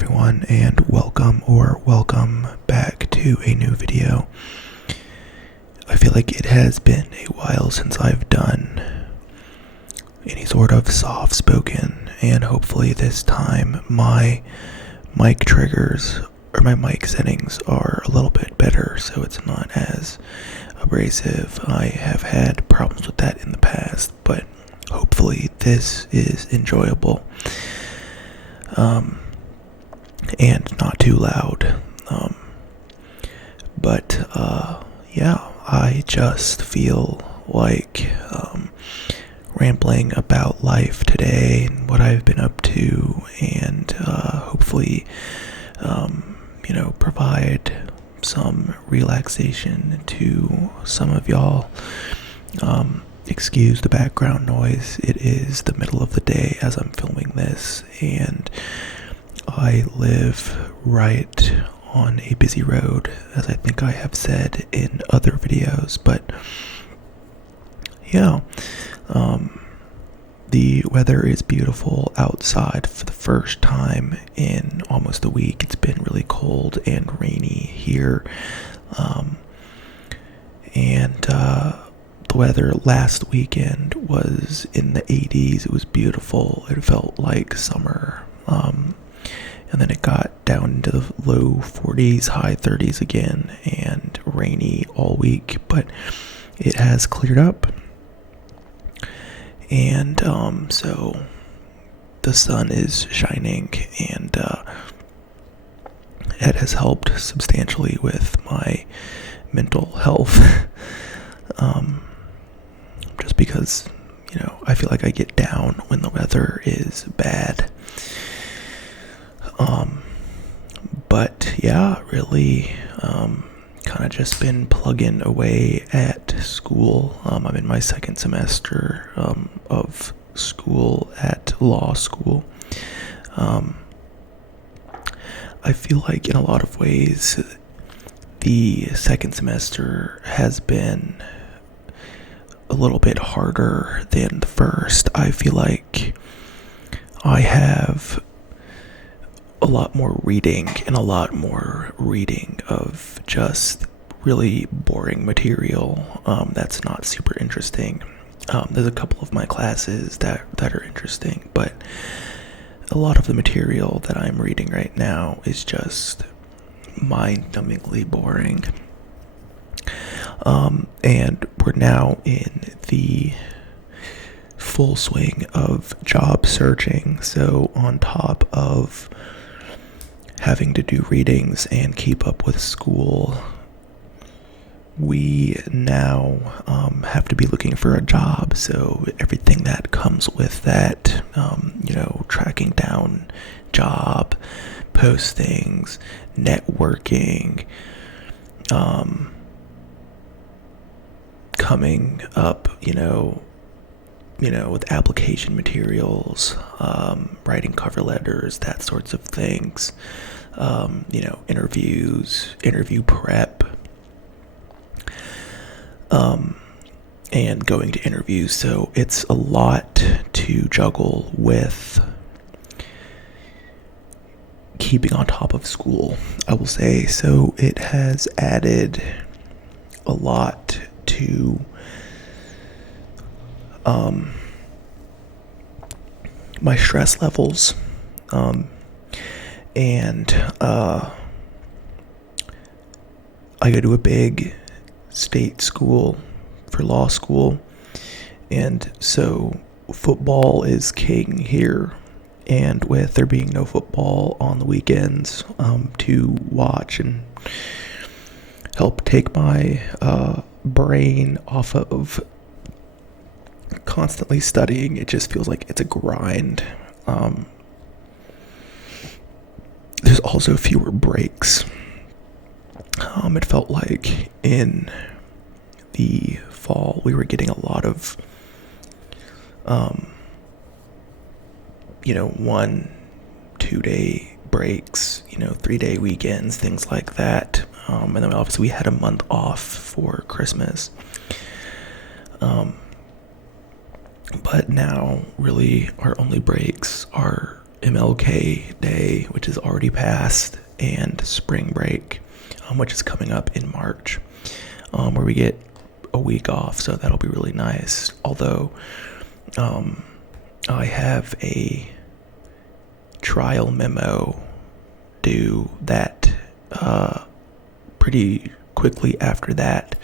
everyone, and welcome back to a new video. I feel like it has been a while since I've done any sort of soft-spoken, and hopefully this time my mic triggers or my mic settings are a little bit better so it's not as abrasive. I have had problems with that in the past, but hopefully this is enjoyable. And not too loud. I just feel like rambling about life today and what I've been up to, and hopefully, provide some relaxation to some of y'all. Excuse the background noise. It is the middle of the day as I'm filming this, and I live right on a busy road, as I think I have said in other videos, but yeah, the weather is beautiful outside for the first time in almost a week. It's been really cold and rainy here, the weather last weekend was in the 80s. It was beautiful. It felt like summer. And then it got down into the low 40s, high 30s again, and rainy all week, but it has cleared up. And so the sun is shining, and it has helped substantially with my mental health. Just because, I feel like I get down when the weather is bad. But yeah, really, kind of just been plugging away at school. I'm in my second semester of school at law school. I feel like in a lot of ways, the second semester has been a little bit harder than the first. I feel like I have a lot more reading of just really boring material that's not super interesting. There's a couple of my classes that are interesting, but a lot of the material that I'm reading right now is just mind-numbingly boring. And we're now in the full swing of job searching, so on top of having to do readings and keep up with school, we now have to be looking for a job. So everything that comes with that, tracking down job postings, networking, coming up, with application materials, writing cover letters, that sorts of things, interviews, interview prep, and going to interviews. So it's a lot to juggle with keeping on top of school, I will say. So it has added a lot to my stress levels, and I go to a big state school for law school, and so football is king here, and with there being no football on the weekends to watch and help take my brain off of constantly studying, it just feels like it's a grind. There's also fewer breaks. It felt like in the fall we were getting a lot of 1-2 day breaks, 3-day weekends, things like that. And then obviously we had a month off for Christmas. But now really our only breaks are MLK Day, which is already passed, and spring break, which is coming up in March, where we get a week off, so that'll be really nice. Although I have a trial memo due that pretty quickly after that,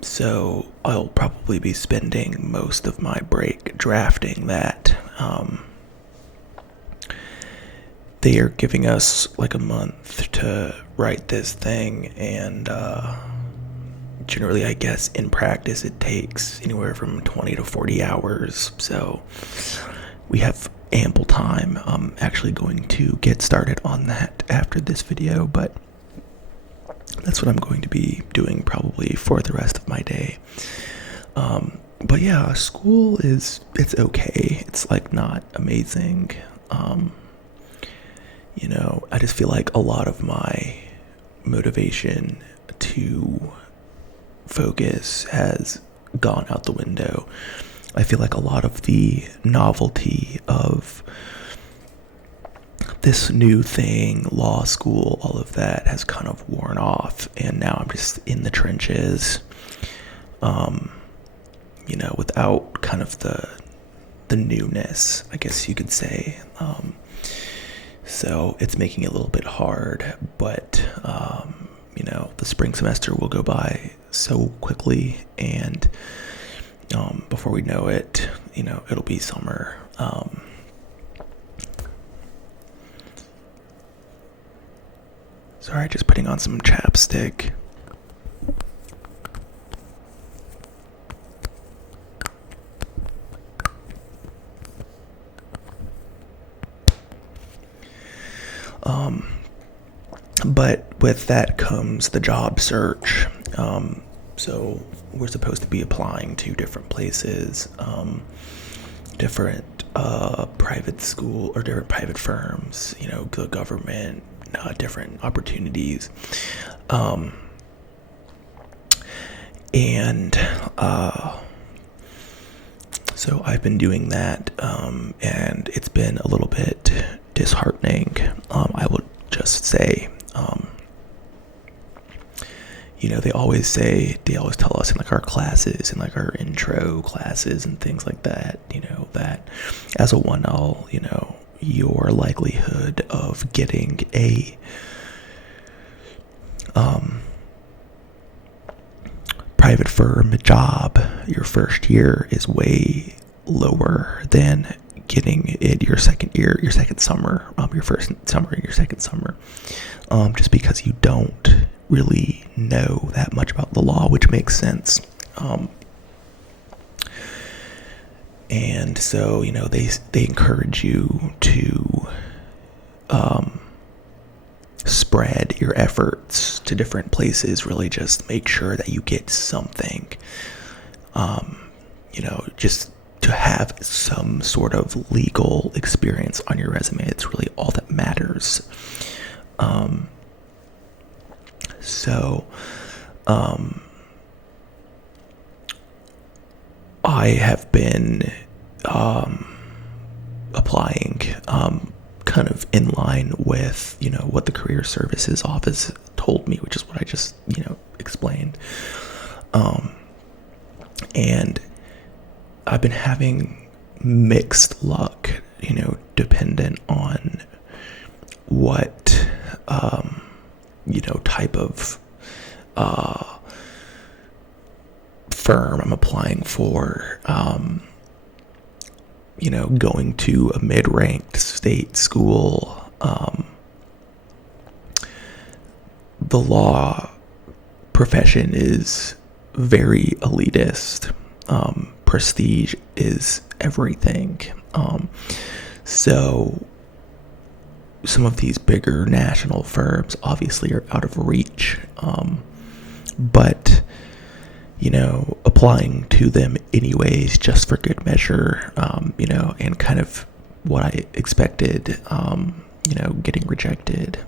so I'll probably be spending most of my break drafting that. They are giving us like a month to write this thing, and generally, I guess in practice it takes anywhere from 20 to 40 hours, so we have ample time. I'm actually going to get started on that after this video, but that's what I'm going to be doing probably for the rest of my day. But yeah, school it's okay. It's like not amazing. I just feel like a lot of my motivation to focus has gone out the window. I feel like a lot of the novelty of this new thing, law school, all of that has kind of worn off, and now I'm just in the trenches, without kind of the newness, I guess you could say. So it's making it a little bit hard, but the spring semester will go by so quickly, and before we know it, it'll be summer. Sorry, just putting on some chapstick. But with that comes the job search. So we're supposed to be applying to different places, different private school or different private firms, the government, different opportunities. So I've been doing that, and it's been a little bit disheartening. I will just say, they always tell us in like our classes and like our intro classes and things like that, that as a 1L, your likelihood of getting a private firm job your first year is way lower than getting it your second year, your second summer, your first summer and your second summer, just because you don't really know that much about the law, which makes sense. And so, they encourage you to spread your efforts to different places, really just make sure that you get something, just to have some sort of legal experience on your resume. It's really all that matters. I have been applying kind of in line with, what the Career Services Office told me, which is what I just, explained. And I've been having mixed luck, dependent on what, type of firm I'm applying for. Going to a mid-ranked state school, the law profession is very elitist. Prestige is everything. So some of these bigger national firms obviously are out of reach, but applying to them anyways, just for good measure, and kind of what I expected, getting rejected,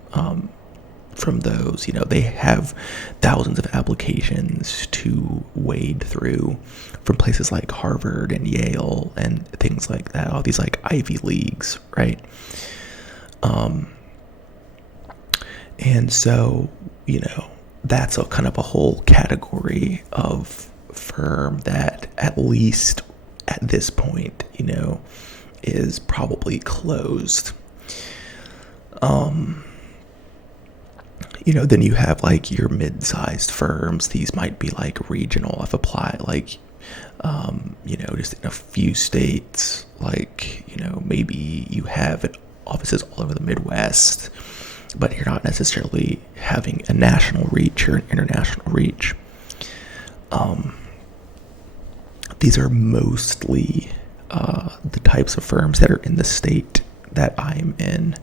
from those. They have thousands of applications to wade through from places like Harvard and Yale and things like that, all these like Ivy Leagues, right? And so, that's a kind of a whole category of firm that, at least at this point, is probably closed. Then you have like your mid-sized firms. These might be like regional. I've applied like, just in a few states, like, maybe you have offices all over the Midwest, but you're not necessarily having a national reach or an international reach. These are mostly the types of firms that are in the state that I'm in.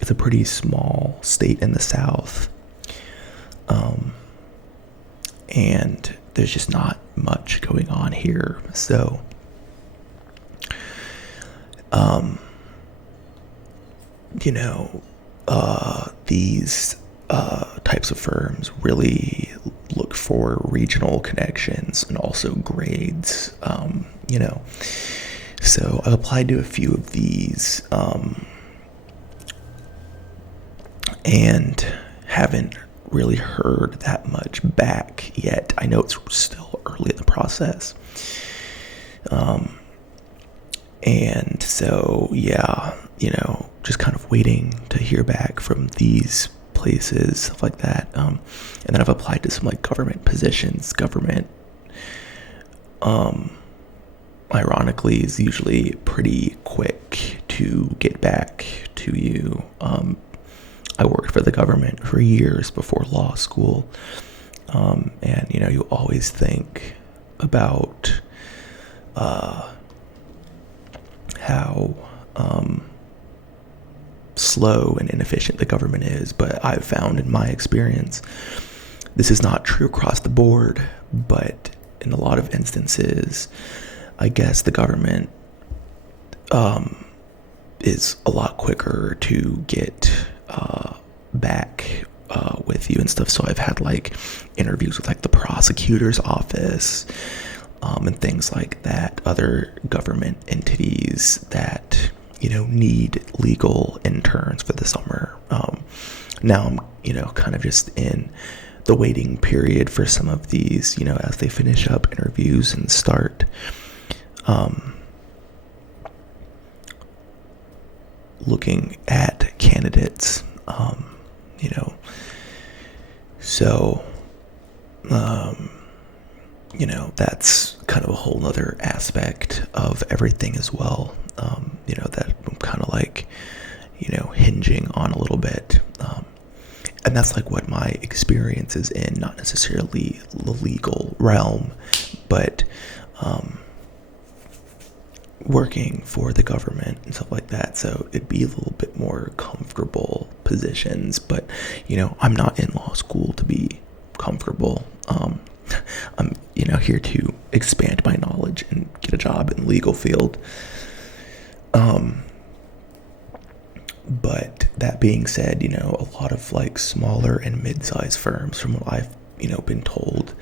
It's a pretty small state in the South. And there's just not much going on here. So, these types of firms really look for regional connections and also grades, So I applied to a few of these, and haven't really heard that much back yet. I know it's still early in the process. And so, yeah, just kind of waiting to hear back from these places, stuff like that. And then I've applied to some like government positions. Government, ironically, is usually pretty quick to get back to you. I worked for the government for years before law school. And, you always think about how slow and inefficient the government is, but I've found in my experience, this is not true across the board, but in a lot of instances, I guess the government is a lot quicker to get back with you and stuff. So I've had like interviews with like the prosecutor's office, and things like that, other government entities that, need legal interns for the summer. Now I'm, kind of just in the waiting period for some of these, as they finish up interviews and start looking at candidates, so, that's kind of a whole nother aspect of everything as well, that I'm kind of like, hinging on a little bit. And that's like what my experience is in, not necessarily the legal realm, but working for the government and stuff like that. So it'd be a little bit more comfortable positions, but I'm not in law school to be comfortable. I'm here to expand my knowledge and get a job in the legal field. But that being said, a lot of like smaller and mid-sized firms, from what I've been told,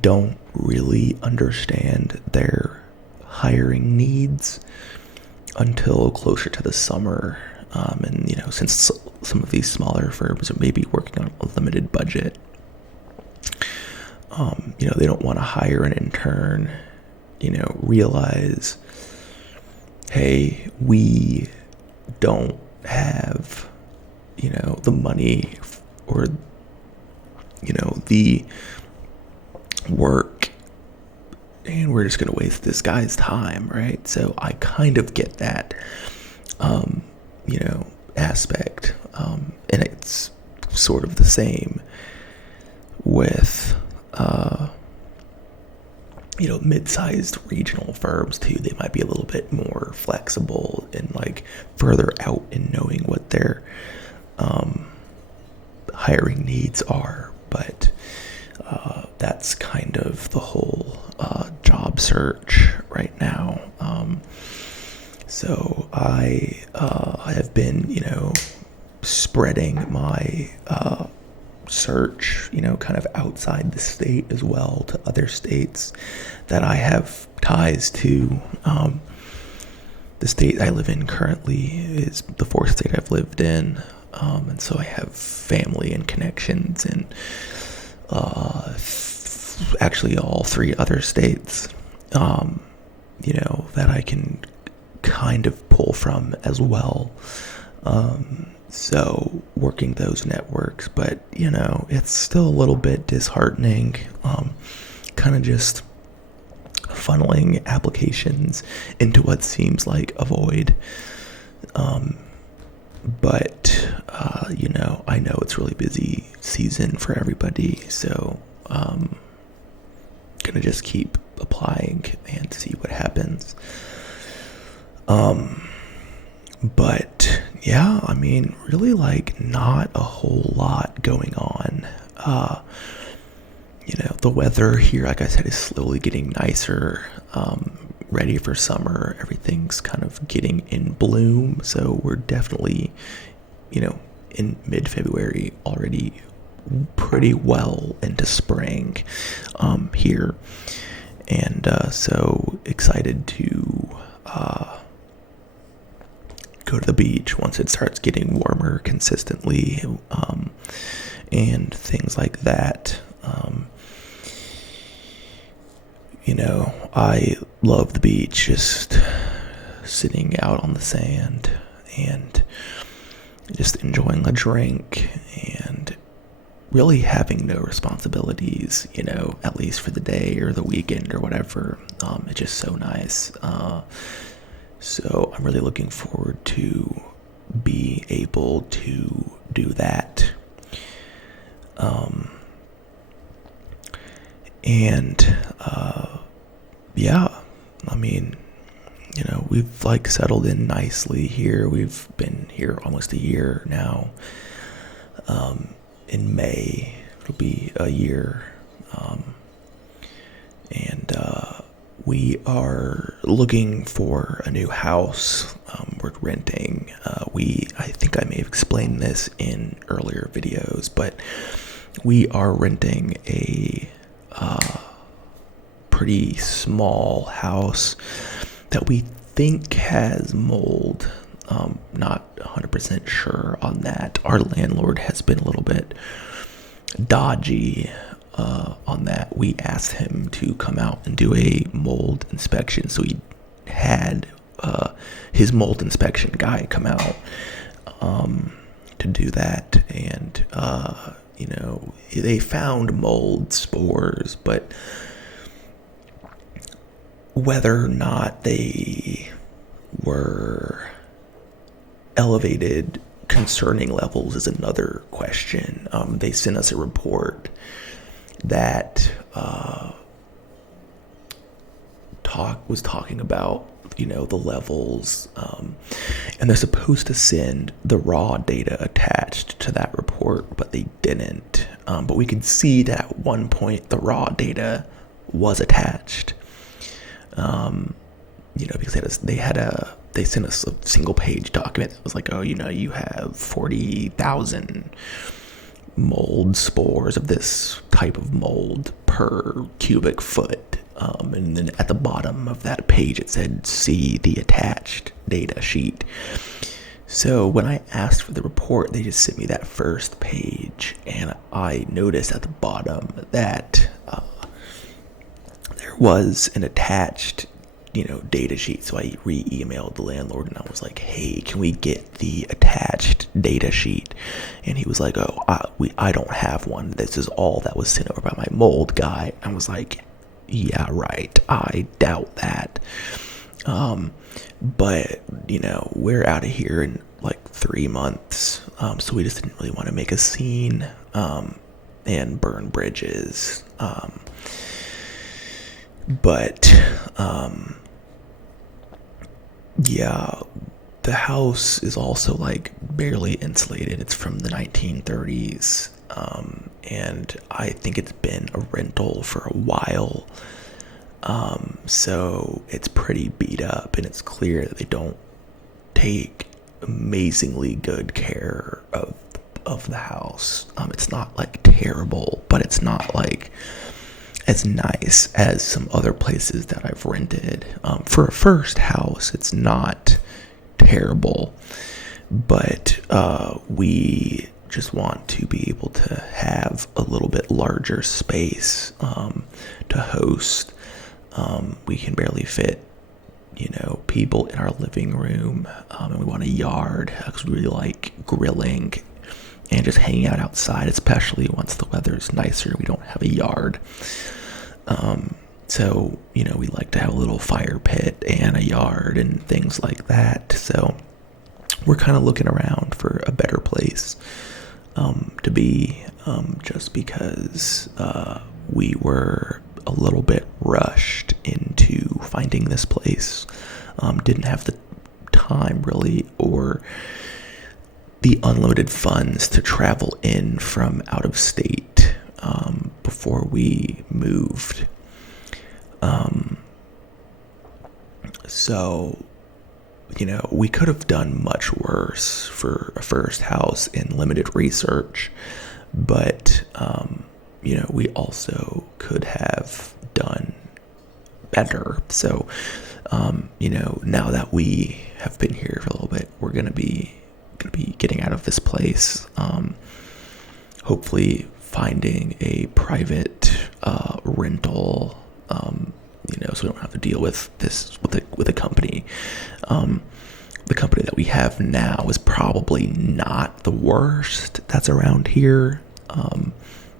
don't really understand their hiring needs until closer to the summer. And since some of these smaller firms are maybe working on a limited budget, they don't want to hire an intern, realize, hey, we don't have, the money or, the work, and we're just going to waste this guy's time, right? So I kind of get that, aspect. And it's sort of the same with, mid-sized regional firms too. They might be a little bit more flexible and like further out in knowing what their hiring needs are. But that's kind of the whole job search right now. So I have been, spreading my search, kind of outside the state as well, to other states that I have ties to. The state I live in currently is the fourth state I've lived in, and so I have family and connections in actually all three other states, that I can kind of pull from as well. So working those networks, but it's still a little bit disheartening, kind of just funneling applications into what seems like a void. But I know it's really busy season for everybody, so gonna just keep applying and see what happens. But yeah, I mean, really like not a whole lot going on. The weather here, like I said, is slowly getting nicer, ready for summer. Everything's kind of getting in bloom, so we're definitely, in mid-February already pretty well into spring here. And so excited to go to the beach once it starts getting warmer consistently, and things like that. I love the beach, just sitting out on the sand and just enjoying a drink and really having no responsibilities, at least for the day or the weekend or whatever. It's just so nice. So I'm really looking forward to be able to do that. Yeah, I mean, we've like settled in nicely here. We've been here almost a year now. In May, it'll be a year. And we are looking for a new house. We're renting. I think I may have explained this in earlier videos, but we are renting a pretty small house that we think has mold. Not 100% sure on that. Our landlord has been a little bit dodgy on that. We asked him to come out and do a mold inspection, so he had his mold inspection guy come out to do that, and they found mold spores, but whether or not they were elevated concerning levels is another question. They sent us a report that was talking about the levels, and they're supposed to send the raw data attached to that report, but they didn't. But we could see that at one point the raw data was attached, because they sent us a single page document that was like, you have 40,000 mold spores of this type of mold per cubic foot. And then at the bottom of that page, it said, see the attached data sheet. So when I asked for the report, they just sent me that first page, and I noticed at the bottom that there was an attached data sheet. So I re-emailed the landlord and I was like, hey, can we get the attached data sheet? And he was like, I don't have one. This is all that was sent over by my mold guy. I was like, yeah, right. I doubt that. But we're out of here in like 3 months. So we just didn't really want to make a scene, and burn bridges. But yeah, the house is also like barely insulated. It's from the 1930s, and I think it's been a rental for a while. So it's pretty beat up, and it's clear that they don't take amazingly good care of the house. It's not like terrible, but it's not like as nice as some other places that I've rented. For a first house, it's not terrible, but we just want to be able to have a little bit larger space to host. We can barely fit, people in our living room, and we want a yard because we really like grilling and just hanging out outside, especially once the weather's nicer. We don't have a yard. So, we like to have a little fire pit and a yard and things like that. So we're kind of looking around for a better place to be, just because we were a little bit rushed into finding this place. Didn't have the time really, or the unlimited funds to travel in from out of state before we moved. So, we could have done much worse for a first house in limited research, but, we also could have done better. So, now that we have been here for a little bit, we're going to be getting out of this place, hopefully finding a private rental, so we don't have to deal with this with a company. The company that we have now is probably not the worst that's around here.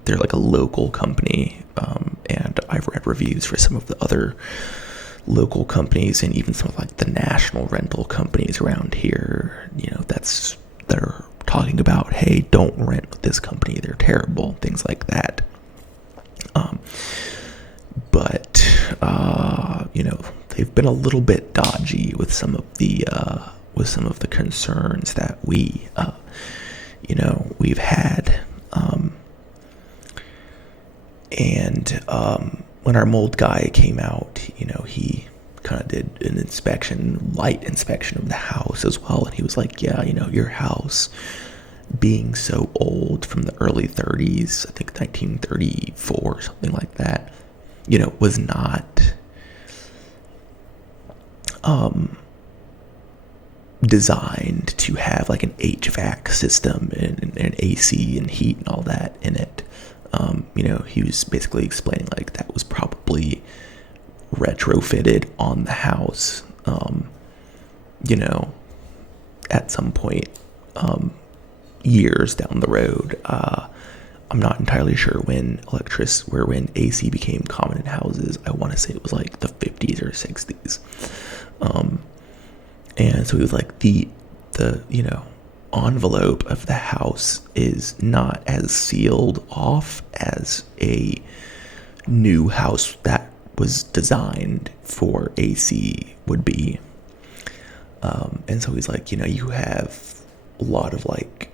They're like a local company, and I've read reviews for some of the other local companies and even some of like the national rental companies around here. They're talking about, hey, don't rent with this company, they're terrible, things like that. But they've been a little bit dodgy with some of the concerns that we've had. And when our mold guy came out, he kind of did an light inspection of the house as well, and he was like, yeah, your house being so old, from the early 30s, I think 1934, something like that, was not designed to have like an HVAC system and AC and heat and all that in it. He was basically explaining like that was probably retrofitted on the house, at some point, years down the road. I'm not entirely sure when AC became common in houses. I want to say it was like the 50s or 60s. And so he was like, the envelope of the house is not as sealed off as a new house that was designed for AC would be. And so he's like, you have a lot of like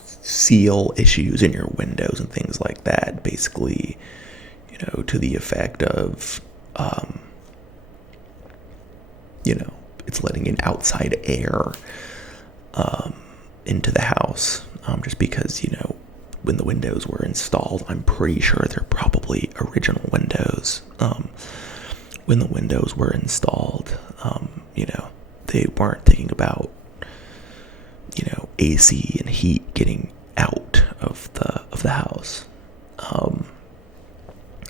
seal issues in your windows and things like that, basically, to the effect of, it's letting in outside air into the house, just because, when the windows were installed, I'm pretty sure they're probably original windows. When the windows were installed, they weren't thinking about, AC and heat getting out of the house.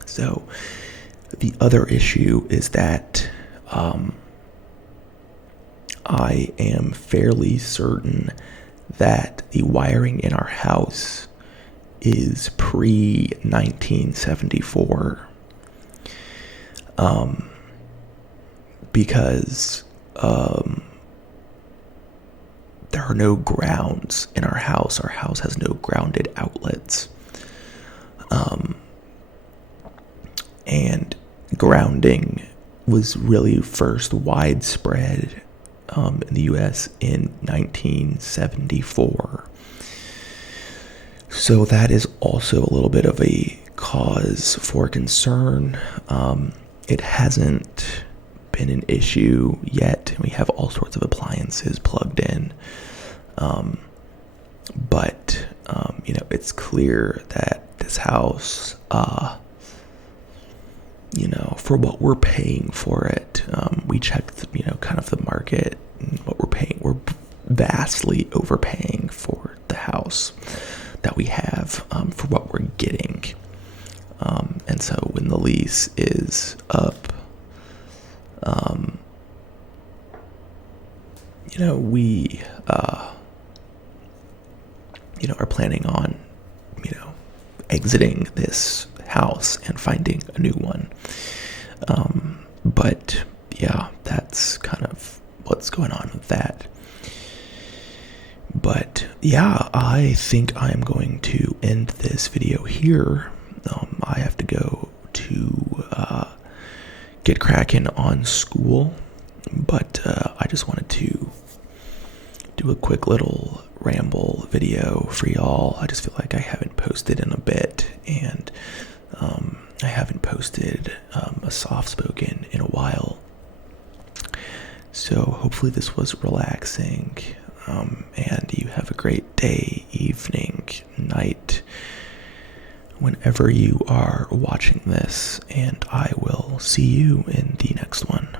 So the other issue is that I am fairly certain that the wiring in our house is pre-1974, because there are no grounds in our house. Our house has no grounded outlets. And grounding was really first widespread in the U.S. in 1974. So that is also a little bit of a cause for concern. It hasn't been an issue yet. We have all sorts of appliances plugged in. But it's clear that this house, for what we're paying for it, we checked, kind of the market and what we're paying. We're vastly overpaying for the house that we have, for what we're getting. And so when the lease is up, we, are planning on, exiting this house and finding a new one. But yeah, that's kind of what's going on with that. But yeah, I think I'm going to end this video here. I have to go to get cracking on school, but I just wanted to do a quick little ramble video for y'all. I just feel like I haven't posted in a bit, and I haven't posted a soft spoken in a while. So hopefully this was relaxing, and you have a great day, evening, night, whenever you are watching this, and I will see you in the next one.